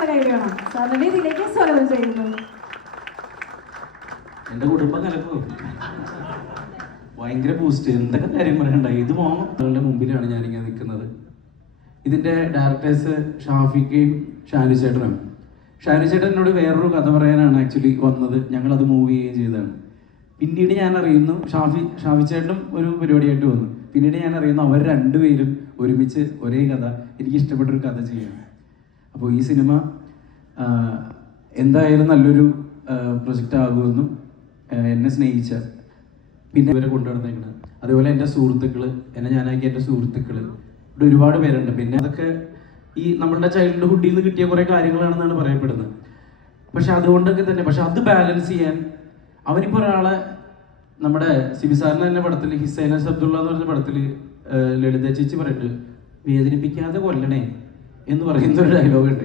സ്വാഗതം ചെയ്യുന്നു. എന്റെ കുടുംബം കലക്കും ഭയങ്കര ബൂസ്റ്റ്. എന്തൊക്കെ കാര്യം പറയണ്ടായി. ഇത് മോഹങ്ങളുടെ മുമ്പിലാണ് ഞാനിങ്ങനെ നിൽക്കുന്നത്. ഇതിന്റെ ഡയറക്ടേഴ്സ് ഷാഫിക്കയും ഷാനു ചേട്ടനാണ്. ഷാനു ചേട്ടൻ എന്നോട് വേറൊരു കഥ പറയാനാണ് ആക്ച്വലി വന്നത്. ഞങ്ങളത് മൂവ് ചെയ്യുകയും ചെയ്തതാണ്. പിന്നീട് ഞാൻ അറിയുന്നു ഷാഫി ചേട്ടനും ഒരു പരിപാടിയായിട്ട് വന്നു. പിന്നീട് ഞാൻ അറിയുന്നു അവർ രണ്ടുപേരും ഒരുമിച്ച് ഒരേ കഥ, എനിക്ക് ഇഷ്ടപ്പെട്ടൊരു കഥ ചെയ്യണം. അപ്പോൾ ഈ സിനിമ എന്തായാലും നല്ലൊരു പ്രൊജക്റ്റ് ആകുമെന്നും എന്നെ സ്നേഹിച്ച പിന്നെ ഇവരെ കൊണ്ടുവന്നേക്കണം. അതേപോലെ എൻ്റെ സുഹൃത്തുക്കൾ, എന്നെ ഞാനാക്കി എൻ്റെ സുഹൃത്തുക്കൾ ഇവിടെ ഒരുപാട് പേരുണ്ട്. പിന്നെ അതൊക്കെ ഈ നമ്മളുടെ ചൈൽഡ്ഹുഡിൽ നിന്ന് കിട്ടിയ കുറേ കാര്യങ്ങളാണെന്നാണ് പറയപ്പെടുന്നത്. പക്ഷെ അതുകൊണ്ടൊക്കെ തന്നെ അത് ബാലൻസ് ചെയ്യാൻ അവനിപ്പോൾ ഒരാളെ നമ്മുടെ സിബി സാറിന് തന്നെ പടത്തിൽ ഹിസൈനസ് അബ്ദുള്ള എന്ന് പറഞ്ഞ പടത്തിൽ ലളിത ചേച്ചി പറഞ്ഞിട്ട് വേദനിപ്പിക്കാതെ കൊല്ലണേ എന്ന് പറയുന്ന ഒരു ഡയലോഗുണ്ട്.